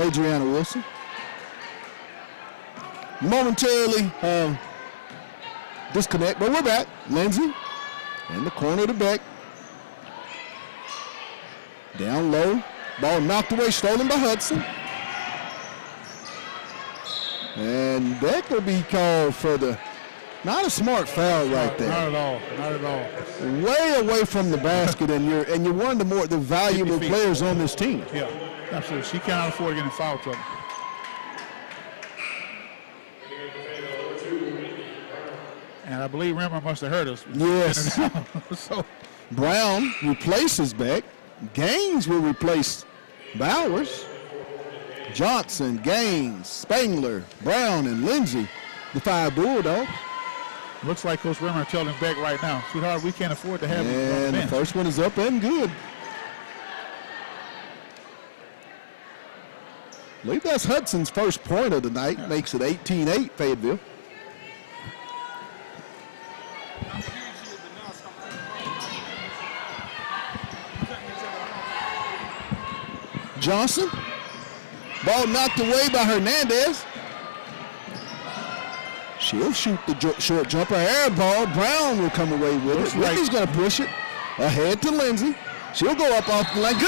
Adriana Wilson. Momentarily disconnect, but we're back. Lindsay in the corner of the back. Down low. Ball knocked away, stolen by Hudson. And that could be called for the, not a smart foul right there. Not at all, not at all. Way away from the basket, and you're one of the valuable players on this team. Yeah, absolutely. She cannot afford to get in foul trouble. And I believe Rimmer must have heard us. Yes. So Brown replaces Beck. Gaines will replace Bowers. Johnson, Gaines, Spangler, Brown, and Lindsay, the 5 Bulldogs. Looks like Coach Rimmer telling Beck right now, sweetheart, we can't afford to have you on the And the bench. first one is up and good. I believe that's Hudson's first point of the night. Yeah. Makes it 18-8 Fayetteville. Johnson. Ball knocked away by Hernandez. She'll shoot the short jumper. Air ball. Brown will come away with it. Lindsay's going to push it ahead to Lindsay. She'll go up off the line. Good!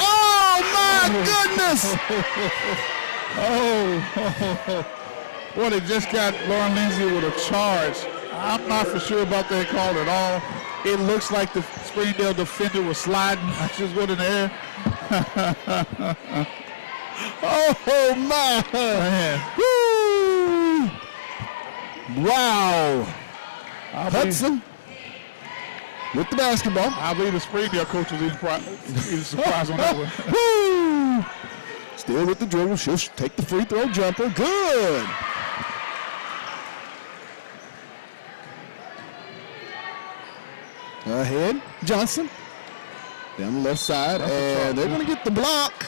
Oh, my goodness! Well, they just got Lauren Lindsay with a charge. I'm not for sure about that call at all. It looks like the Springdale defender was sliding. I just went in the air. Oh, my. Man. Woo. Wow. Hudson with the basketball. I believe the Springdale coach was even surprised on that one. Woo. Still with the dribble. She'll take the free throw jumper. Good. Ahead, Johnson. Down the left side, and they're going to get the block.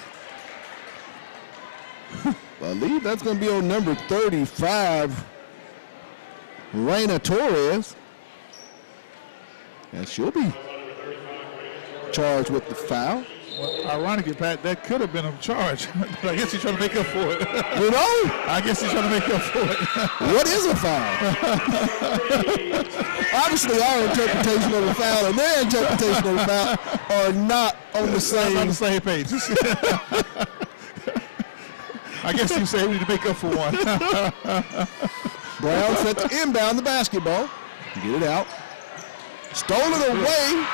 I believe that's going to be on number 35, Raina Torres. And she'll be charged with the foul. Well, ironically, Pat, that could have been a charge. But I guess he's trying to make up for it. You know? I guess he's trying to make up for it. What is a foul? Obviously, our interpretation of a foul and their interpretation of a foul are not on the same. Not on the same page. I guess you say we need to make up for one. Brown set to inbound the basketball. Get it out. Stole it away.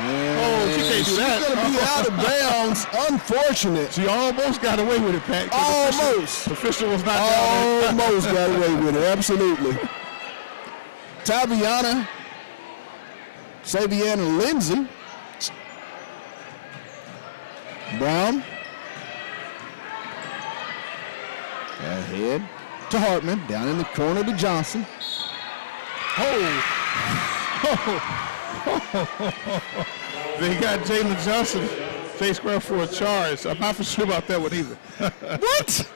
And she can't do that. She's going to be out of bounds. Unfortunate. She almost got away with it, Pat. Almost. The official was not down there. Almost got away with it. Absolutely. Taviana, Saviana Lindsay. Brown. Ahead to Hartman. Down in the corner to Johnson. They got Jalen Johnson face square for a charge. I'm not for sure about that one either. What?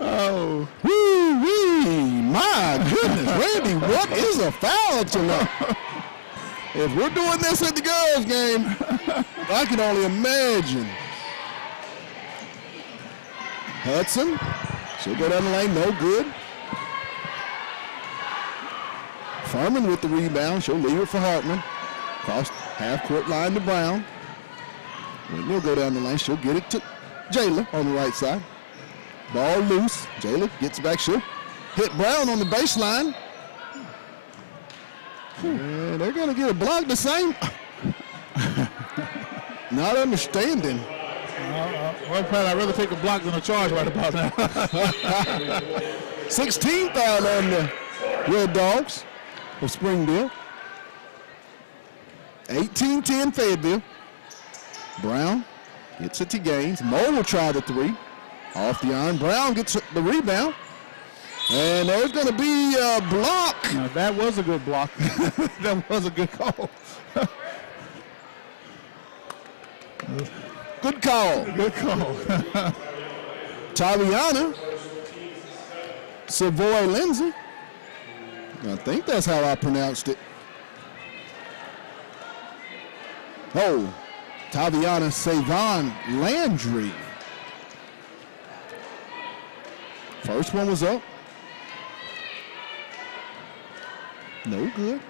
Oh. Woo-wee. My goodness, Randy, what is a foul tonight? If we're doing this at the girls' game, I can only imagine. Hudson, she'll go down the lane, no good. Furman with the rebound, she'll leave it for Hartman. Cross half-court line to Brown. Whitney will go down the lane, she'll get it to Jayla on the right side. Ball loose, Jayla gets back, she'll hit Brown on the baseline. And they're gonna get a block the same. Not understanding. Well, Pat, I'd rather take a block than a charge right about now. 16th foul on the Red Dogs of Springdale. 18-10 Fayetteville. Brown gets it to Gaines. Moe will try the three. Off the iron. Brown gets the rebound. And there's going to be a block. Now, that was a good block. That was a good call. Good call. Good call. Taviana Savoy Lindsay. I think that's how I pronounced it. Oh, Taviana Savon Landry. First one was up. No good.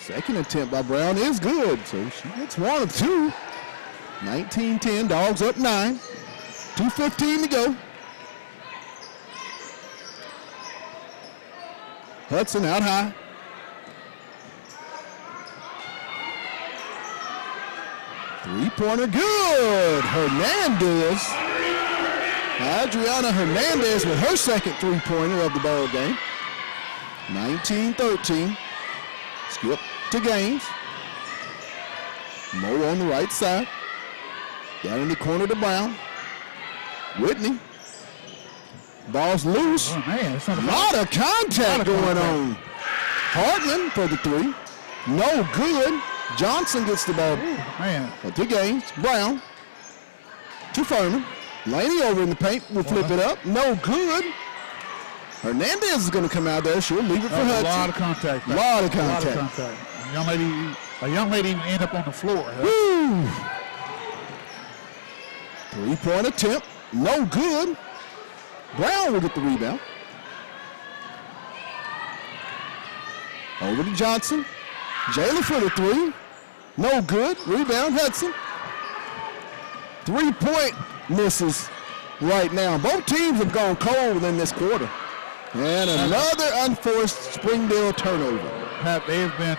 Second attempt by Brown is good, so she gets 1 of 2. 19-10, Dogs up 9. 2:15 to go. Hudson out high. Three-pointer good. Hernandez. Adriana Hernandez with her second three-pointer of the ball game. 19-13. Skip to Gaines. Moe on the right side. Down in the corner to Brown. Whitney. Ball's loose. Oh, man, a lot of contact going on. Hartman for the three. No good. Johnson gets the ball. Man. To Gaines. Brown. To Furman. Laney over in the paint. Will flip it up. No good. Hernandez is going to come out there. She'll leave it for Hudson. A lot of contact. A lot of contact. A young lady even end up on the floor. Woo. Three-point attempt. No good. Brown will get the rebound. Over to Johnson. Jayla for the three. No good. Rebound, Hudson. Three-point misses right now. Both teams have gone cold in this quarter. And another unforced Springdale turnover. They've had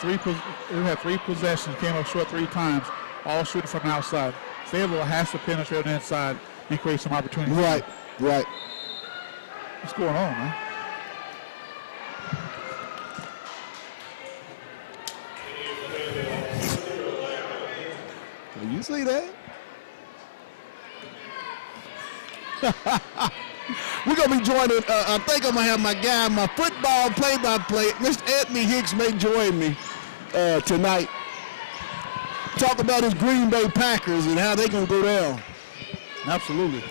three possessions, came up short 3 times, all shooting from the outside. Fayetteville has to penetrate inside and create some opportunities. Right. What's going on, man? You see that? We're going to be joining, I think I'm going to have my guy, my football play-by-play, Mr. Anthony Hicks may join me tonight. Talk about his Green Bay Packers and how they're going to go down. Absolutely.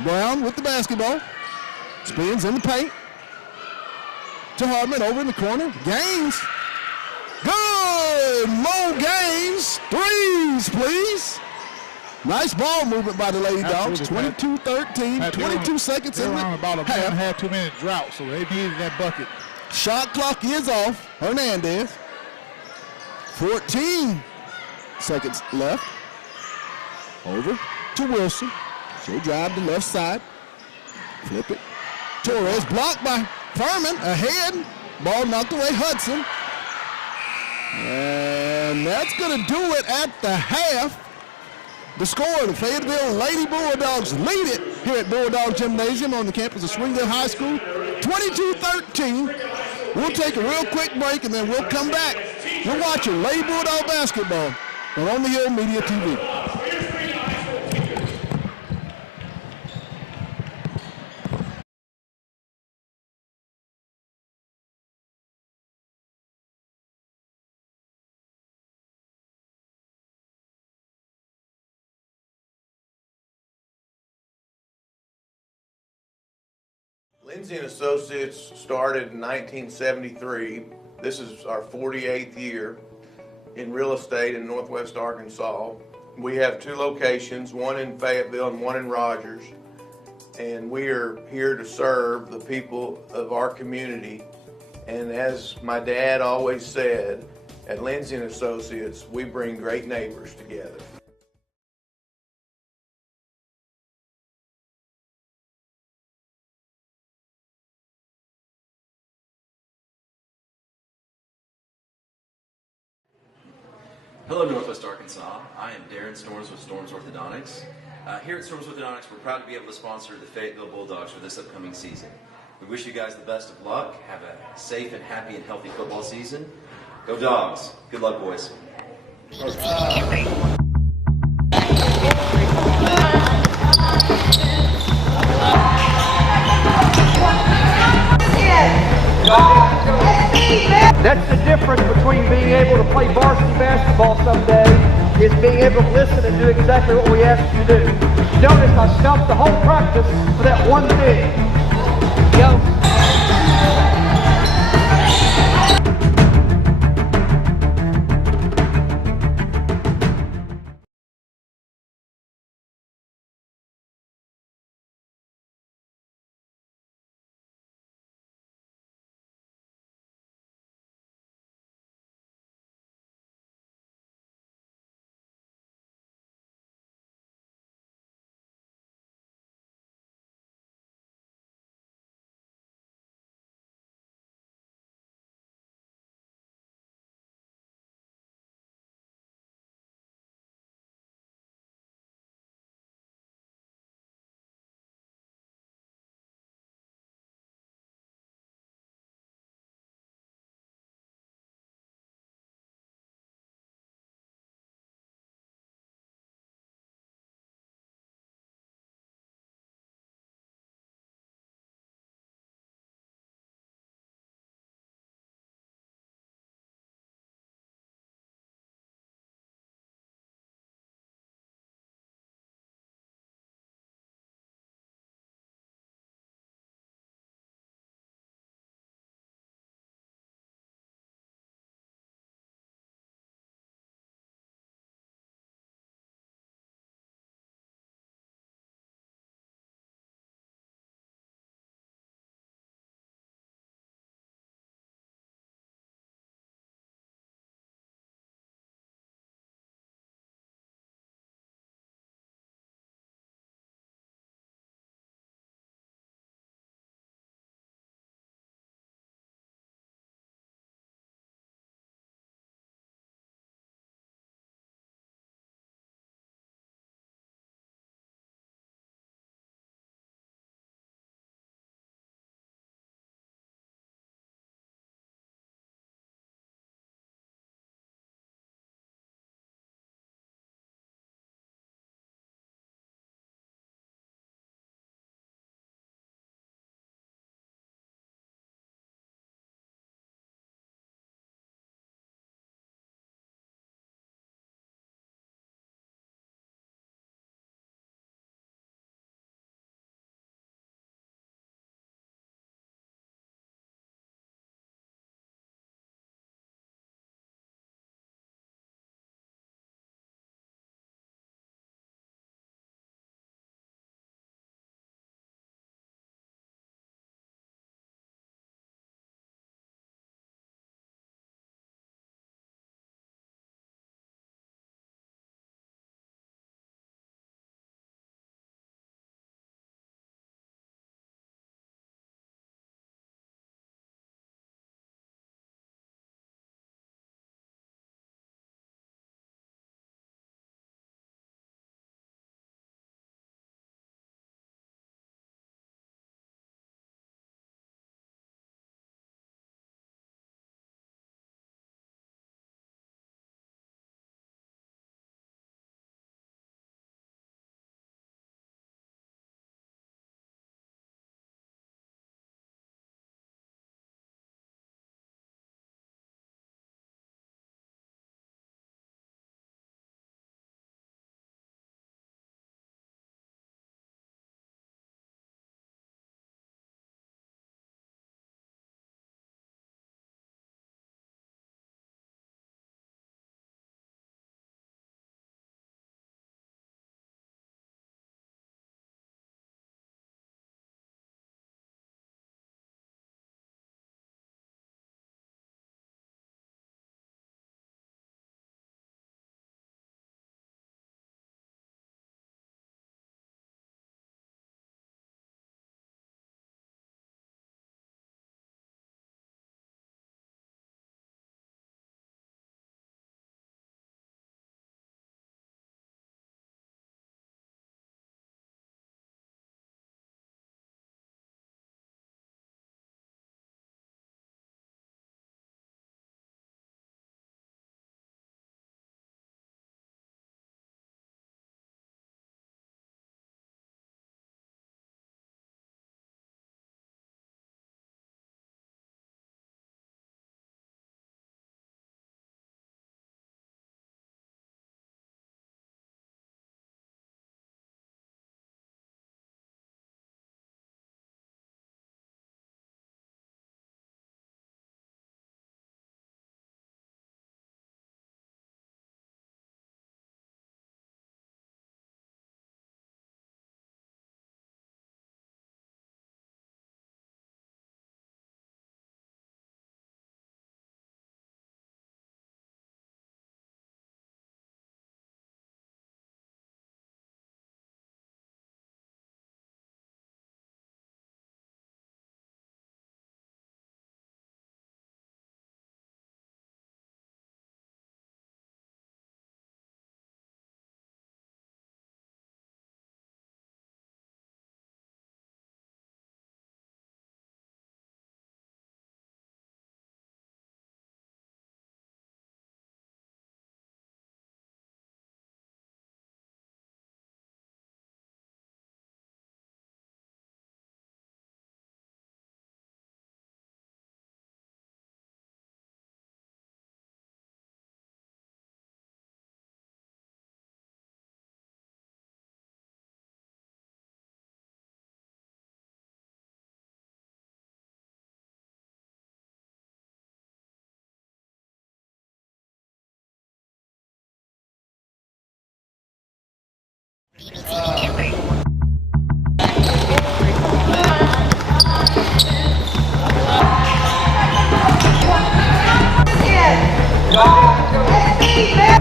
Brown with the basketball. Spins in the paint. To Hartman over in the corner. Gaines. Good! Mo Gaines. Threes, please. Nice ball movement by the Lady Dogs. 22-13. 22 seconds in the half. About a 1.5 2-minute drought, so they needed that bucket. Shot clock is off. Hernandez. 14 seconds left. Over to Wilson. She'll drive the left side. Flip it. Torres blocked by Furman. Ahead. Ball knocked away. Hudson. And that's going to do it at the half. The score, the Fayetteville Lady Bulldogs lead it here at Bulldog Gymnasium on the campus of Springdale High School. 22-13. We'll take a real quick break and then we'll come back. You're watching Lady Bulldog basketball on the Hill Media TV. Lindsay & Associates started in 1973. This is our 48th year in real estate in Northwest Arkansas. We have 2 locations, one in Fayetteville and one in Rogers. And we are here to serve the people of our community. And as my dad always said, at Lindsay & Associates, we bring great neighbors together. Hello, Northwest Arkansas. I am Darren Storms with Storms Orthodontics. Here at Storms Orthodontics, we're proud to be able to sponsor the Fayetteville Bulldogs for this upcoming season. We wish you guys the best of luck. Have a safe and happy and healthy football season. Go Dogs. Good luck, boys. That's the difference between being able to play varsity basketball someday is being able to listen and do exactly what we ask you to do. Notice I stopped the whole practice for that one thing. Yo.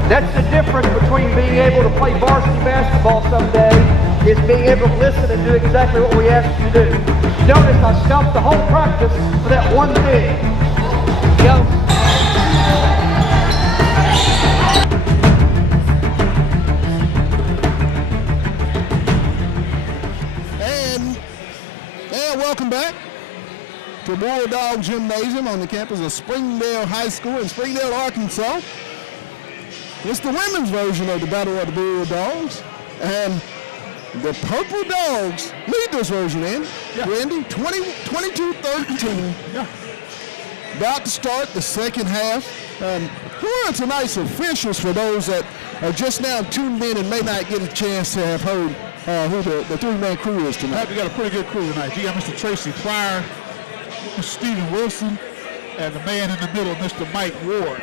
That's the difference between being able to play varsity basketball someday is being able to listen and do exactly what we ask you to do. Notice I stumped the whole practice for that one thing. Go. And welcome back to Bulldog Gymnasium on the campus of Springdale High School in Springdale, Arkansas. It's the women's version of the Battle of the Bulldogs, and the Purple Dogs lead this version in. Yeah. Randy, 22-13. Yeah. About to start the second half. Who are tonight's officials for those that are just now tuned in and may not get a chance to have heard who the three-man crew is tonight? We got a pretty good crew tonight. You got Mr. Tracy Pryor, Mr. Stephen Wilson, and the man in the middle, Mr. Mike Ward.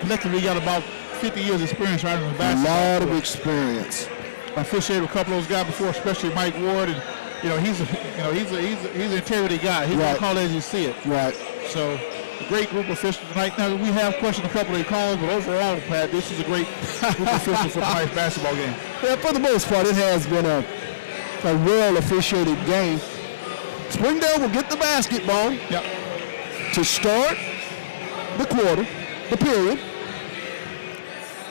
Collectively, got about 50 years experience right in the basketball. A lot of experience. I officiated with a couple of those guys before, especially Mike Ward, and he's an integrity guy. He's gonna call it as you see it. Right. So a great group of officials tonight. Now we have questioned a couple of the calls, but overall, Pat, this is a great group of officials for tonight's basketball game. Yeah, for the most part, it has been a well officiated game. Springdale will get the basketball to start the quarter, the period.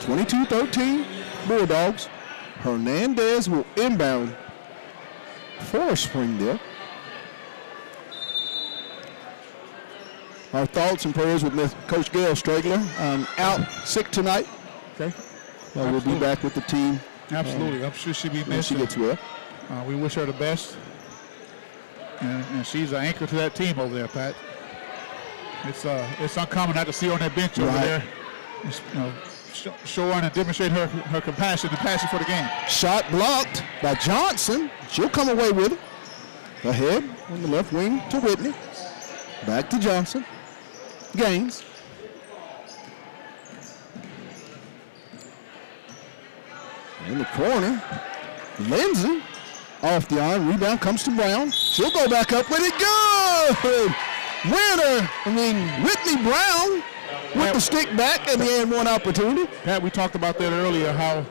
22-13 Bulldogs. Hernandez will inbound for Springdale. Our thoughts and prayers with Coach Gail Stragler, out sick tonight. Okay. We'll be back with the team. Absolutely. I'm sure she'll be when missed. she gets well. We wish her the best. And she's an anchor to that team over there, Pat. It's uncommon not to see her on that bench over there. Showing and demonstrating her compassion and passion for the game. Shot blocked by Johnson. She'll come away with it. Ahead on the left wing to Whitney. Back to Johnson. Gaines. In the corner, Lindsay off the arm. Rebound comes to Brown. She'll go back up with it. Good! Whitney Brown with the stick back and the and one opportunity. Pat, we talked about that earlier, how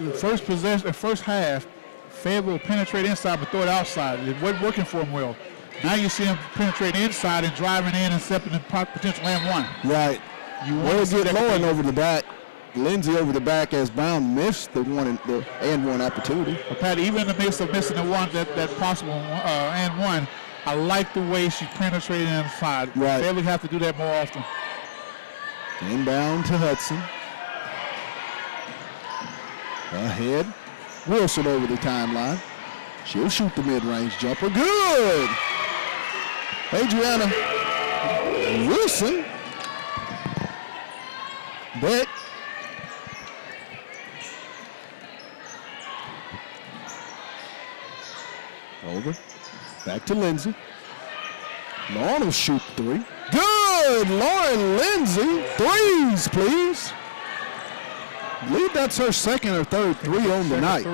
the first possession, the first half, Fayetteville penetrate inside but throw it outside. It wasn't working for him well. Now you see him penetrate inside and driving in and stepping in potential and one. Right. You want to get Lauren over the back. Lindsay over the back as Brown missed the and one opportunity. But Pat, even in the midst of missing the one, that possible and one, I like the way she penetrated inside. Right. Fayetteville have to do that more often. Inbound to Hudson. Ahead. Wilson over the timeline. She'll shoot the mid-range jumper. Good! Adriana Wilson. Beck. Over. Back to Lindsay. Lauren will shoot three. Good! Lauren Lindsay. Threes, please. I believe that's her second or third three on the night.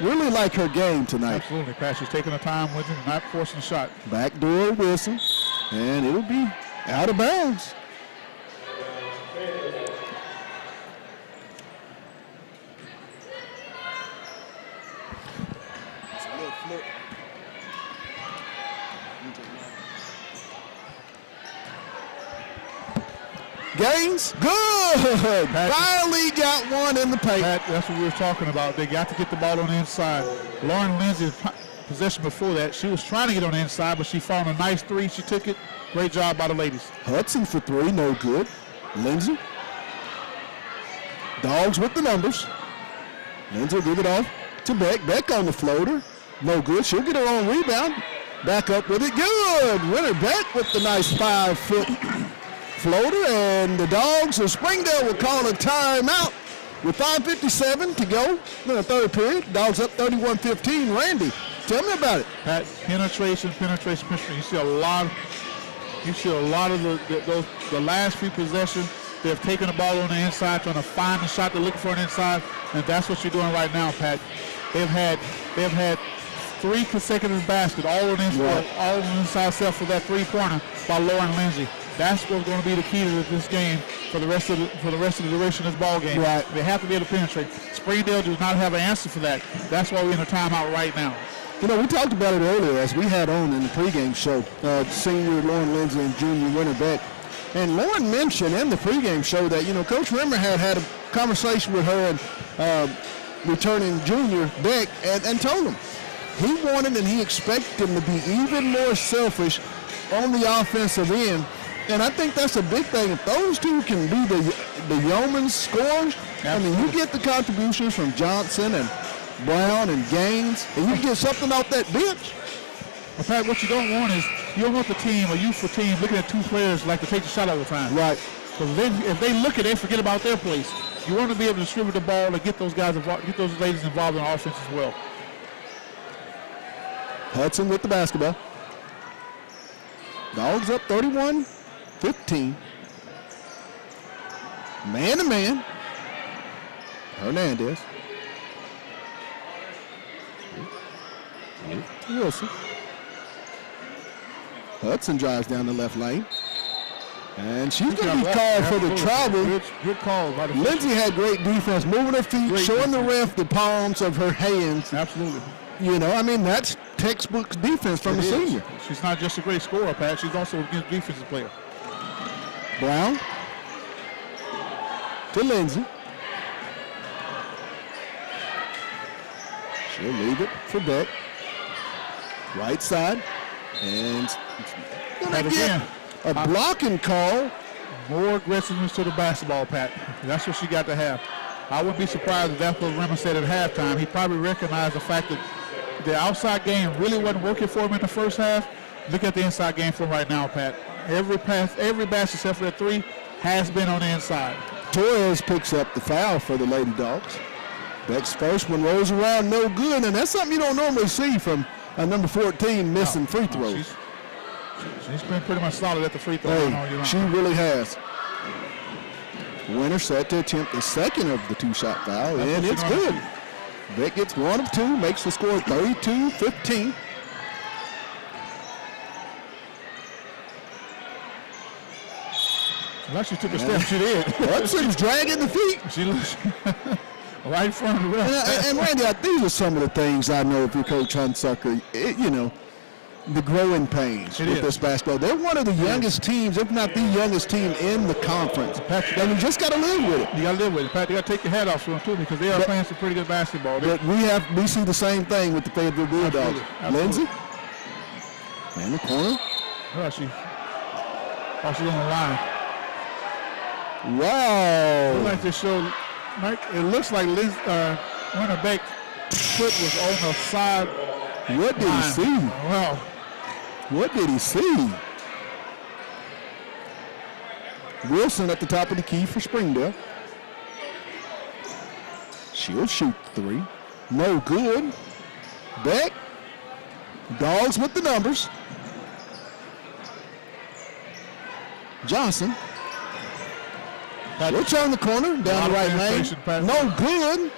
Really like her game tonight. Absolutely, Pat. She's taking her time with it, not forcing a shot. Backdoor Wilson, and it'll be out of bounds. Gaines, good. Finally got one in the paint. That's what we were talking about. They got to get the ball on the inside. Lauren Lindsay's possession before that, she was trying to get on the inside, but she found a nice three. She took it. Great job by the ladies. Hudson for three, no good. Lindsay. Dogs with the numbers. Lindsay will give it off to Beck. Beck on the floater. No good. She'll get her own rebound. Back up with it. Good. Winner Beck with the nice 5-foot floater, and the Dogs of Springdale will call a timeout with 5:57 to go in the third period. Dogs up 31-15. Randy, tell me about it. Pat, penetration. You see a lot of the last few possessions. They've taken the ball on the inside, trying to find the shot they're looking for on the inside, and that's what you're doing right now, Pat. They've had 3 consecutive baskets, all on the inside, except for that three-pointer by Lauren Lindsay. That's what's going to be the key to this game for the rest of the duration of this ball game. Right. They have to be able to penetrate. Springdale does not have an answer for that. That's why we're in a timeout right now. You know, we talked about it earlier as we had on in the pregame show. Senior Lauren Lindsay and junior Winter Beck. And Lauren mentioned in the pregame show that, you know, Coach Rimmer had a conversation with her and returning junior Beck and told him he wanted and he expected them to be even more selfish on the offensive end. And I think that's a big thing. If those two can be the yeoman scorers, I mean, you get the contributions from Johnson and Brown and Gaines, and you get something off that bench. In fact, what you don't want is you don't want the team, a youthful team, looking at two players like to take the shot all the time. Right. Because then if they look at it, they forget about their place. You want to be able to distribute the ball and get those guys involved, get those ladies involved in offense as well. Hudson with the basketball. Dogs up 31-15. Man to man. Hernandez. Wilson. Hudson drives down the left lane. And she's going to be called for the travel. Good call by the Lindsay had great defense, moving her feet, showing the ref the palms of her hands. Absolutely. You know, I mean, that's textbook defense from the senior. She's not just a great scorer, Pat. She's also a good defensive player. Brown to Lindsay. She'll leave it for Beck. Right side. And gonna get a blocking call. More aggressiveness to the basketball, Pat. That's what she got to have. I wouldn't be surprised if that's what Rimmer said at halftime. He probably recognized the fact that the outside game really wasn't working for him in the first half. Look at the inside game for him right now, Pat. Every pass, every basket except for that three has been on the inside. Torres picks up the foul for the Lady Dogs. Beck's first one rolls around, no good, and that's something you don't normally see from number 14 missing free throws. She's been pretty much solid at the free throw line all year long. She really has. Winner set to attempt the second of the two-shot foul, and it's good. Beck gets one of two, makes the score 32-15. Well, she took a step. She did. Hudson's dragging the feet. She looks right in front of the ref. And Randy, these are some of the things I know if you're Coach Hunsucker, you know, the growing pains with this basketball. They're one of the youngest teams, if not the youngest team in the conference. And you just got to live with it. You got to live with it, Pat. You got to take your hat off to them, too, because they are playing some pretty good basketball. But we see the same thing with the Fayetteville Bulldogs. Lindsay. In the corner. She's on the line. Wow. Like this show, it looks like Winter Beck's foot was on the side. What did he see? Wow. What did he see? Wilson at the top of the key for Springdale. She'll shoot three. No good. Beck. Dogs with the numbers. Johnson. She'll turn the corner down the right lane. No good.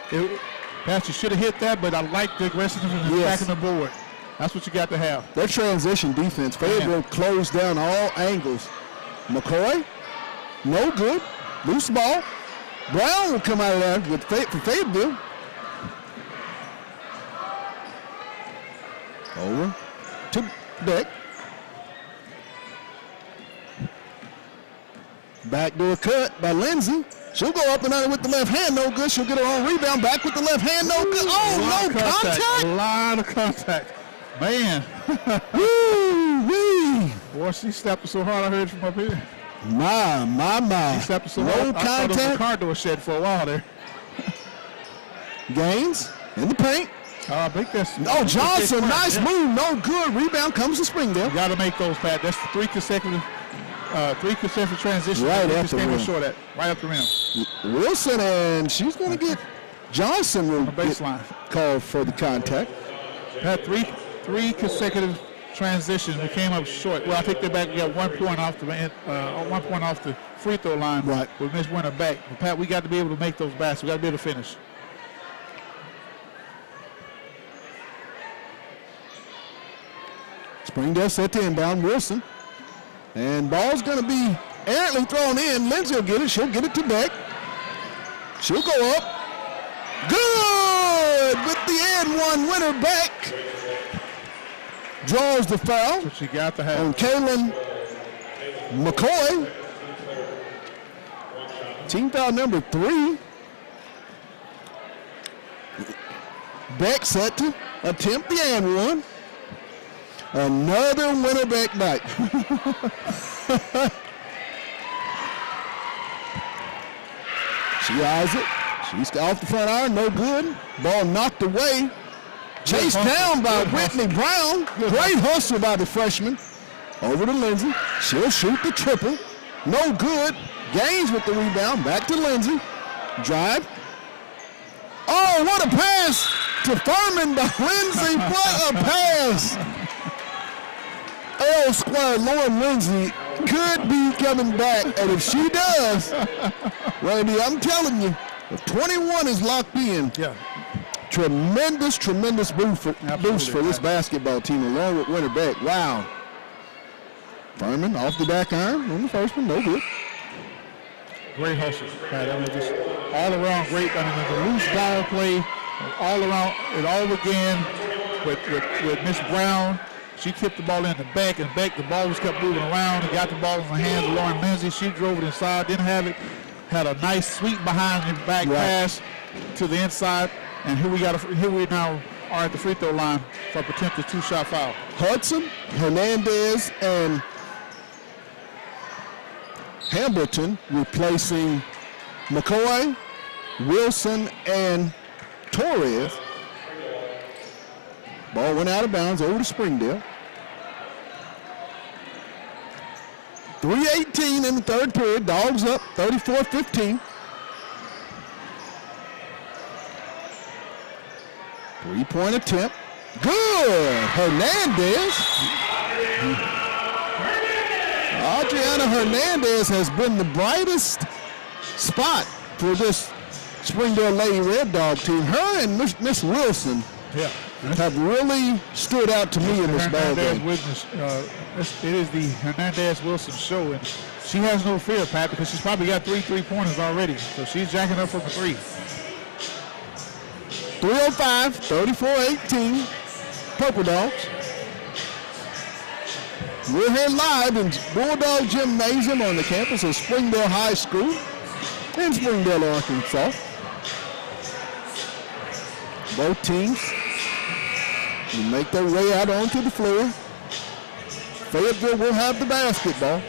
Pat, you should have hit that, but I like the aggressiveness and the back of the board. That's what you got to have. That transition defense, Fayetteville closed down all angles. McCoy, no good. Loose ball. Brown will come out of there for Fayetteville. Over to Beck. Backdoor cut by Lindsay. She'll go up and under with the left hand, no good. She'll get her own rebound, back with the left hand, no good. Oh, no contact. A lot of contact. Man. Woo-wee. Boy, she stepped so hard I heard from up here. My. She stepped so no hard. contact. I thought it was a car door shed for a while there. Gaines in the paint. I think that's. Oh, Johnson, nice move, no good. Rebound comes to Springdale. You got to make those, Pat. That's three consecutive transitions. Right at the rim. Short at, right up the rim. Wilson, and she's going to get Johnson will baseline called for the contact. Pat, three consecutive transitions. We came up short. Well, I take that back. We got 1 point off the free throw line. Right. With Miss Winter back. But Pat, we got to be able to make those baskets. We got to be able to finish. Springdale set to inbound. Wilson And ball's going to be errantly thrown in. Lindsay will get it. She'll get it to Beck. She'll go up. Good with the and one winner. Beck draws the foul What you got to have. on Kaylin McCoy. Team foul number 3. Beck set to attempt the and one. Another winner back night. She eyes it. She's off the front iron, no good. Ball knocked away. Chased down by Whitney Brown. Great hustle by the freshman. Over to Lindsay. She'll shoot the triple. No good. Gaines with the rebound. Back to Lindsay. Drive. Oh, what a pass to Furman by Lindsay. What a pass. L square Lauren Lindsay could be coming back. And if she does, Randy, I'm telling you, if 21 is locked in, Yeah. tremendous boost for this basketball team along with winner back. Wow. Furman off the back iron on the first one, no good. Great hustle. I mean, just all around great. I mean, the loose ball play, all around. It all began with Miss Brown. She kicked the ball in the back, and the ball was kept moving around and got the ball in the hands of Lauren Lindsay. She drove it inside, didn't have it, had a nice sweep behind the back pass to the inside, and here we now are at the free throw line for a potential 2-shot foul. Hudson, Hernandez, and Hamilton replacing McCoy, Wilson, and Torres. Ball went out of bounds over to Springdale. 3:18 in the third period. Dogs up 34-15. Three-point attempt. Good. Hernandez. Adriana Hernandez has been the brightest spot for this Springdale Lady Red Dog team. Her and Miss Wilson have really stood out to me in this ball game. It is the Hernandez Wilson show, and she has no fear, Pat, because she's probably got 3 3-pointers already. So she's jacking up from the 3. 3:05, 34-18, Purple Dogs. We're here live in Bulldog Gymnasium on the campus of Springdale High School in Springdale, Arkansas. Both teams will make their way out onto the floor. Fayetteville will have the basketball.